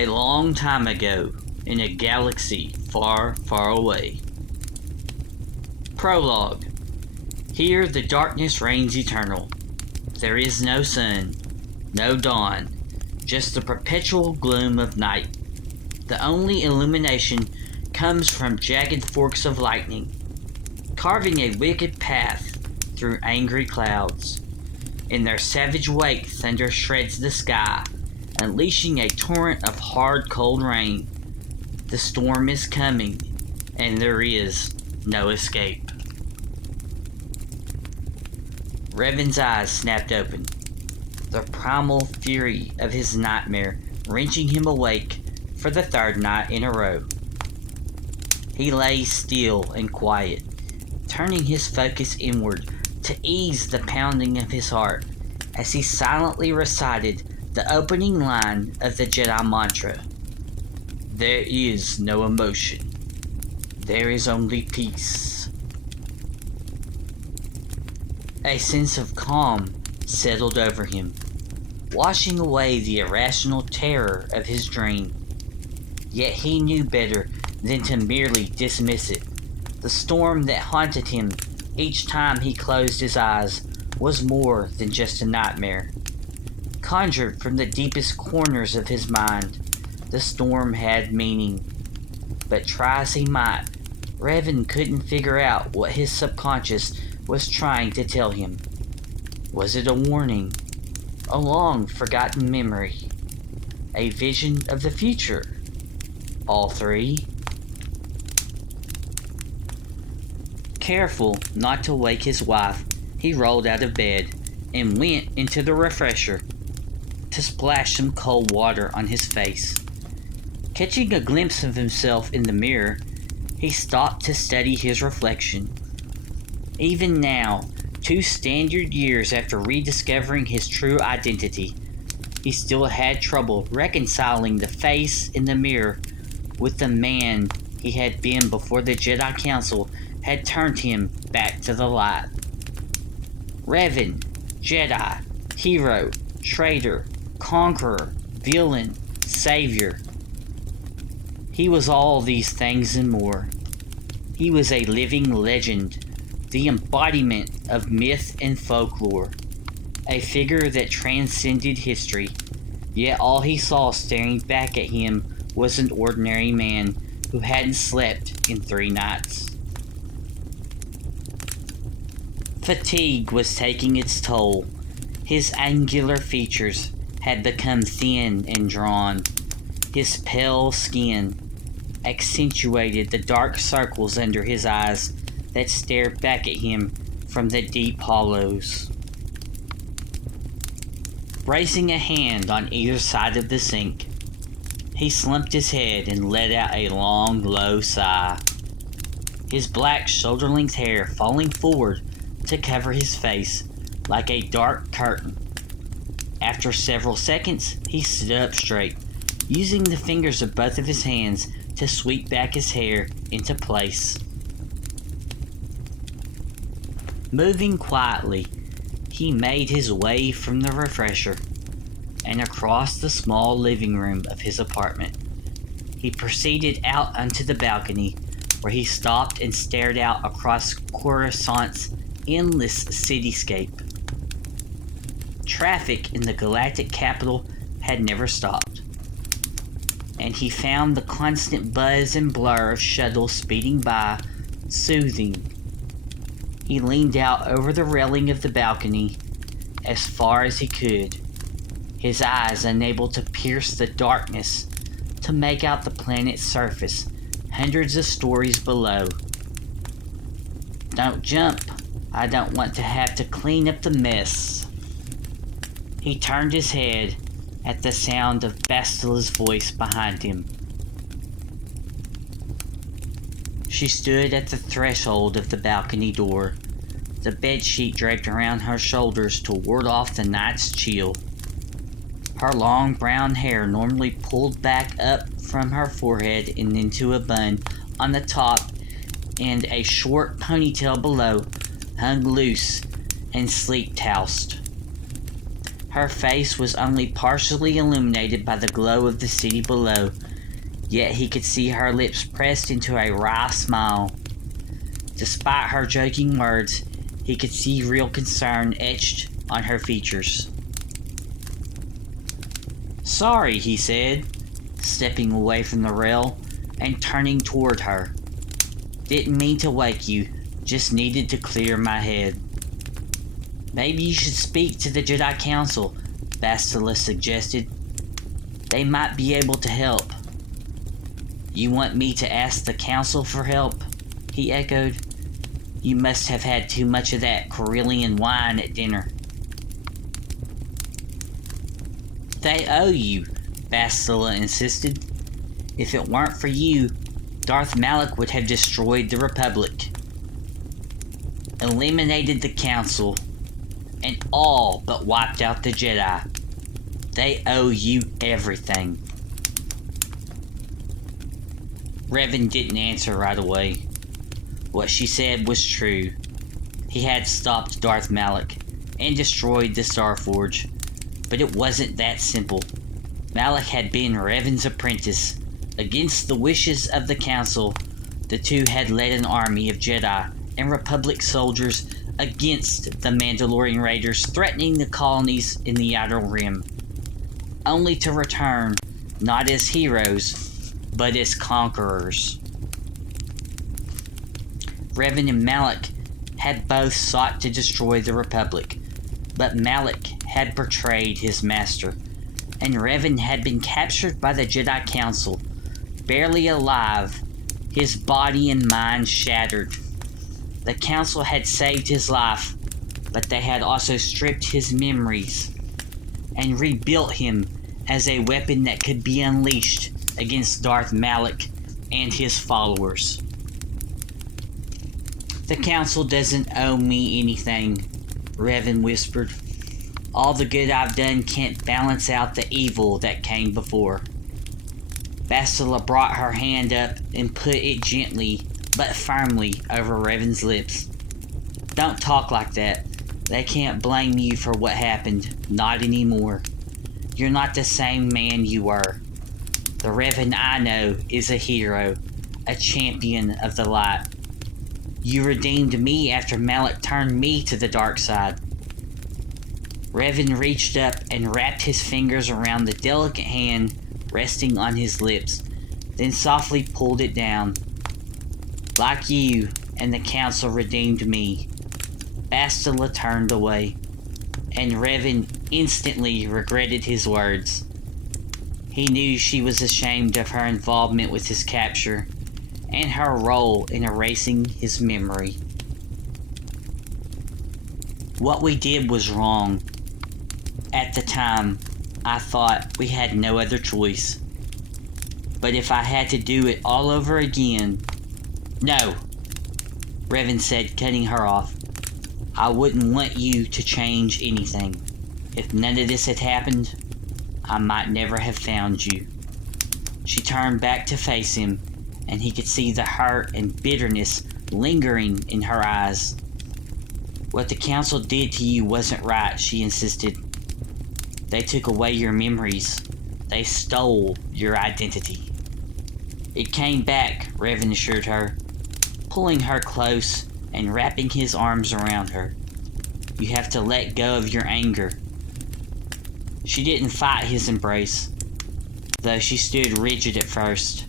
A long time ago, in a galaxy far, far away. Prologue. Here the darkness reigns eternal. There is no sun, no dawn, just the perpetual gloom of night. The only illumination comes from jagged forks of lightning, carving a wicked path through angry clouds. In their savage wake, thunder shreds the sky, unleashing a torrent of hard, cold rain. The storm is coming, and there is no escape. Revan's eyes snapped open, the primal fury of his nightmare wrenching him awake for the third night in a row. He lay still and quiet, turning his focus inward to ease the pounding of his heart as he silently recited the opening line of the Jedi mantra. There is no emotion. There is only peace. A sense of calm settled over him, washing away the irrational terror of his dream. Yet he knew better than to merely dismiss it. The storm that haunted him each time he closed his eyes was more than just a nightmare. Conjured from the deepest corners of his mind, the storm had meaning. But try as he might, Revan couldn't figure out what his subconscious was trying to tell him. Was it a warning? A long-forgotten memory? A vision of the future? All three? Careful not to wake his wife, he rolled out of bed and went into the refresher to splash some cold water on his face. Catching a glimpse of himself in the mirror, he stopped to study his reflection. Even now, 2 standard years after rediscovering his true identity, he still had trouble reconciling the face in the mirror with the man he had been before the Jedi Council had turned him back to the light. Revan, Jedi, hero, traitor, conqueror, villain, savior. He was all these things and more. He was a living legend, the embodiment of myth and folklore, a figure that transcended history, yet all he saw staring back at him was an ordinary man who hadn't slept in 3 nights. Fatigue was taking its toll. His angular features had become thin and drawn. His pale skin accentuated the dark circles under his eyes that stared back at him from the deep hollows. Raising a hand on either side of the sink, he slumped his head and let out a long, low sigh, his black shoulder-length hair falling forward to cover his face like a dark curtain. After several seconds, he stood up straight, using the fingers of both of his hands to sweep back his hair into place. Moving quietly, he made his way from the refresher and across the small living room of his apartment. He proceeded out onto the balcony, where he stopped and stared out across Coruscant's endless cityscape. Traffic in the galactic capital had never stopped, and he found the constant buzz and blur of shuttles speeding by soothing. He leaned out over the railing of the balcony as far as he could, his eyes unable to pierce the darkness to make out the planet's surface hundreds of stories below. Don't jump. I don't want to have to clean up the mess. He turned his head at the sound of Bastila's voice behind him. She stood at the threshold of the balcony door, the bedsheet draped around her shoulders to ward off the night's chill. Her long brown hair, normally pulled back up from her forehead and into a bun on the top and a short ponytail below, hung loose and sleep-toused. Her face was only partially illuminated by the glow of the city below, yet he could see her lips pressed into a wry smile. Despite her joking words, he could see real concern etched on her features. "Sorry," he said, stepping away from the rail and turning toward her. "Didn't mean to wake you, just needed to clear my head." "Maybe you should speak to the Jedi Council," Bastila suggested. "They might be able to help." "You want me to ask the Council for help?" he echoed. "You must have had too much of that Corellian wine at dinner." "They owe you," Bastila insisted. "If it weren't for you, Darth Malak would have destroyed the Republic, eliminated the Council, and all but wiped out the Jedi. They owe you everything." Revan didn't answer right away. What she said was true. He had stopped Darth Malak and destroyed the Starforge, but it wasn't that simple. Malak had been Revan's apprentice. Against the wishes of the Council, the two had led an army of Jedi and Republic soldiers against the Mandalorian raiders threatening the colonies in the Outer Rim, only to return not as heroes, but as conquerors. Revan and Malak had both sought to destroy the Republic, but Malak had betrayed his master, and Revan had been captured by the Jedi Council, barely alive, his body and mind shattered. The Council had saved his life, but they had also stripped his memories and rebuilt him as a weapon that could be unleashed against Darth Malak and his followers. "The Council doesn't owe me anything," Revan whispered. "All the good I've done can't balance out the evil that came before." Bastila brought her hand up and put it gently but firmly over Revan's lips. "Don't talk like that. They can't blame you for what happened, not anymore. You're not the same man you were. The Revan I know is a hero, a champion of the light. You redeemed me after Malak turned me to the dark side." Revan reached up and wrapped his fingers around the delicate hand resting on his lips, then softly pulled it down. "Like you and the Council redeemed me." Bastila turned away, and Revan instantly regretted his words. He knew she was ashamed of her involvement with his capture, and her role in erasing his memory. "What we did was wrong. At the time, I thought we had no other choice. But if I had to do it all over again..." "No," Revan said, cutting her off. "I wouldn't want you to change anything. If none of this had happened, I might never have found you." She turned back to face him, and he could see the hurt and bitterness lingering in her eyes. "What the Council did to you wasn't right," she insisted. "They took away your memories. They stole your identity." "It came back," Revan assured her, pulling her close and wrapping his arms around her. "You have to let go of your anger." She didn't fight his embrace, though she stood rigid at first.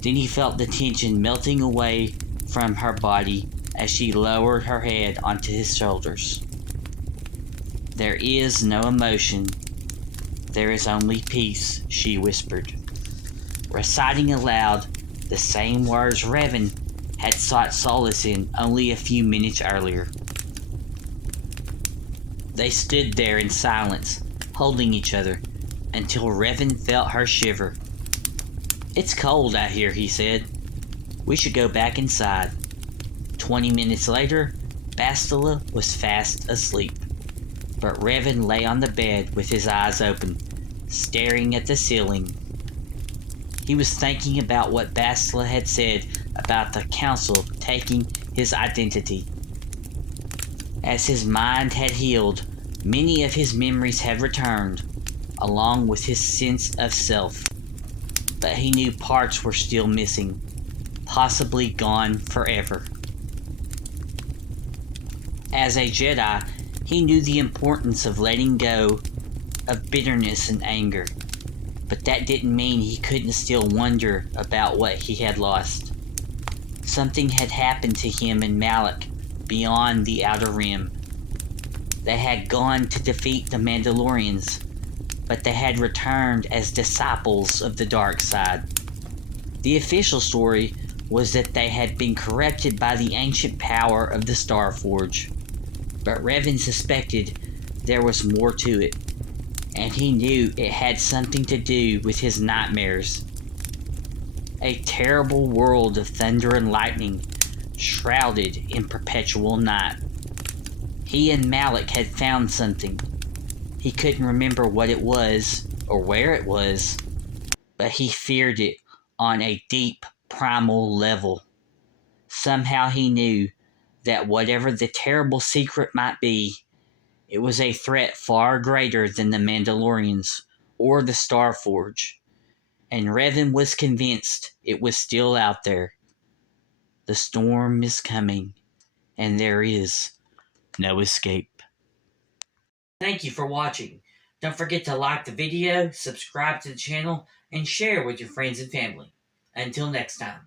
Then he felt the tension melting away from her body as she lowered her head onto his shoulders. "There is no emotion. There is only peace," she whispered, reciting aloud the same words Revan had sought solace in only a few minutes earlier. They stood there in silence, holding each other, until Revan felt her shiver. "It's cold out here," he said. "We should go back inside." 20 minutes later, Bastila was fast asleep, but Revan lay on the bed with his eyes open, staring at the ceiling. He was thinking about what Bastila had said about the Council taking his identity. As his mind had healed, Many of his memories had returned, along with his sense of self, but he knew parts were still missing, possibly gone forever. As a Jedi, he knew the importance of letting go of bitterness and anger, but that didn't mean he couldn't still wonder about what he had lost. Something had happened to him and Malak beyond the Outer Rim. They had gone to defeat the Mandalorians, but they had returned as disciples of the dark side. The official story was that they had been corrupted by the ancient power of the Starforge, but Revan suspected there was more to it, and he knew it had something to do with his nightmares. A terrible world of thunder and lightning, shrouded in perpetual night. He and Malak had found something. He couldn't remember what it was or where it was, but he feared it on a deep, primal level. Somehow he knew that whatever the terrible secret might be, it was a threat far greater than the Mandalorians or the Starforge, and Revan was convinced it was still out there. The storm is coming, and there is no escape. Thank you for watching. Don't forget to like the video, subscribe to the channel, and share with your friends and family. Until next time.